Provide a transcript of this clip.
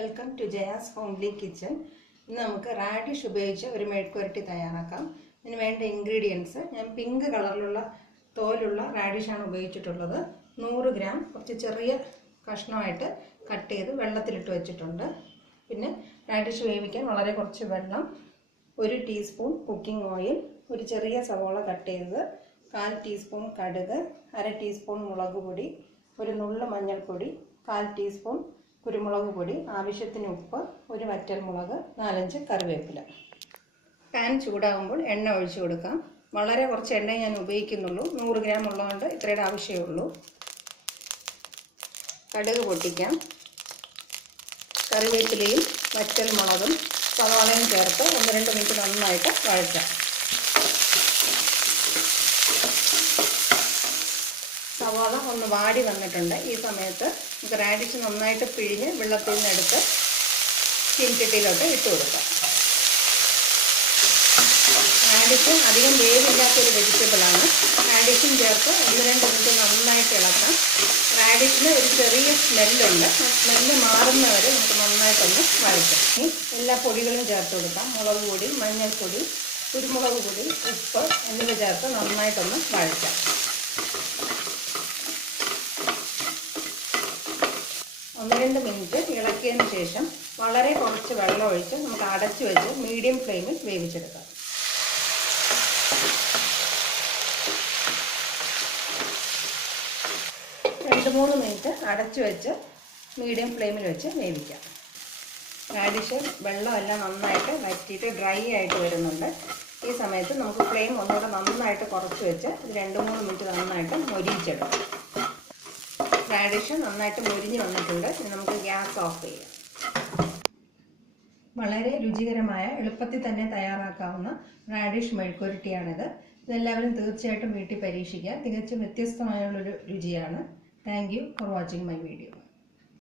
Welcome to Jaya's homely kitchen. ഇന്ന് നമുക്ക് radish ഉപയോഗിച്ച് ഒരു മെഴുക്കുവരട്ടി തയ്യാറാക്കാം. ഇതിന് വേണ്ട ഇൻഗ്രീഡിയൻസ് ഞാൻ പിങ്ക് കളറിലുള്ള തോലുള്ള റാഡിഷാണ് ഉപയോഗിച്ചിട്ടുള്ളത്. 100 ഗ്രാം കുറച്ച് ചെറിയ കഷ്ണമായിട്ട് കട്ട് ചെയ്ത് വെള്ളത്തിലിട്ട് വെച്ചിട്ടുണ്ട്. പിന്നെ റാഡിഷ് വേവിക്കാൻ വളരെ കുറച്ച് വെള്ളം, 1 ടീസ്പൂൺ കുക്കിംഗ് ഓയിൽ, ഒരു ചെറിയ സവോള കട്ട് ചെയ്തത്, 1/4 ടീസ്പൂൺ കടുക്, 1/2 ടീസ്പൂൺ മുളക് പൊടി, ഒരു നുള്ള് മഞ്ഞൾപ്പൊടി, 1/4 ടീസ്പൂൺ കുരുമുളക് പൊടി, ആവശ്യത്തിന് ഉപ്പ്, ഒരു വറ്റൽമുളക്, 4-5 കറിവേപ്പില. പാൻ ചൂടാകുമ്പോൾ എണ്ണ ഒഴിച്ചു കൊടുക്കാം. വളരെ കുറച്ച് എണ്ണ ഞാൻ ഉപയോഗിക്കുന്നുള്ളൂ. 100 ഗ്രാം ഉള്ളതുകൊണ്ട് ഇത്രയുടെ ആവശ്യമേ ഉള്ളൂ. കടുക് പൊട്ടിക്കാം. കറിവേപ്പിലയും വറ്റൽമുളകും സവാളയും ചേർത്ത് 1-2 മിനിറ്റ് നന്നായിട്ട് വഴറ്റാം. സവാള ഒന്ന് വാടി വന്നിട്ടുണ്ട്. ഈ സമയത്ത് നമുക്ക് റാഡിഷ് നന്നായിട്ട് പിഴിഞ്ഞ് വെള്ളത്തിൽ നിന്ന് എടുത്ത് ചീനച്ചട്ടിയിലോട്ട് ഇട്ട് കൊടുക്കാം. റാഡിഷ് അധികം വേവില്ലാത്തൊരു വെജിറ്റബിളാണ്. റാഡിഷും ചേർത്ത് 1-2 മിനിറ്റ് നന്നായിട്ട് ഇളക്കാം. റാഡിഷിന് ഒരു ചെറിയ സ്മെല്ലുണ്ട്. ആ സ്മെല്ല് മാറുന്നവരെ നമുക്ക് നന്നായിട്ടൊന്ന് വഴറ്റാം. ഇനി എല്ലാ പൊടികളും ചേർത്ത് കൊടുക്കാം. മുളക് പൊടി, മഞ്ഞൾപ്പൊടി, കുരുമുളക് പൊടി, ഉപ്പ് എന്നിവ ചേർത്ത് നന്നായിട്ടൊന്ന് വഴറ്റാം. 1-2 മിനിറ്റ് ഇളക്കിയതിന് ശേഷം വളരെ കുറച്ച് വെള്ളം ഒഴിച്ച് നമുക്ക് അടച്ചു വെച്ച് മീഡിയം ഫ്ലെയിമിൽ വേവിച്ചെടുക്കാം. രണ്ട് 3 മിനിറ്റ് അടച്ചു വെച്ച് മീഡിയം ഫ്ലെയിമിൽ വെച്ച് വേവിക്കാം. റാഡിഷ് വെള്ളമെല്ലാം നന്നായിട്ട് വറ്റിയിട്ട് ഡ്രൈ ആയിട്ട് വരുന്നുണ്ട്. ഈ സമയത്ത് നമുക്ക് ഫ്ലെയിം ഒന്നുകൂടെ നന്നായിട്ട് കുറച്ച് വെച്ച് 2-3 മിനിറ്റ് നന്നായിട്ട് മൊരിയിച്ചെടുക്കാം. റാഡിഷ് നന്നായിട്ട് മൊരിഞ്ഞ് വന്നിട്ടുണ്ട്. ഇനി നമുക്ക് ഗ്യാസ് ഓഫ് ചെയ്യാം. വളരെ രുചികരമായ എളുപ്പത്തിൽ തന്നെ തയ്യാറാക്കാവുന്ന റാഡിഷ് മെഴുക്കുവരട്ടിയാണിത്. ഇതെല്ലാവരും തീർച്ചയായിട്ടും വീട്ടിൽ പരീക്ഷിക്കുക. തികച്ചും വ്യത്യസ്തമായുള്ളൊരു രുചിയാണ്. Thank you for watching my video.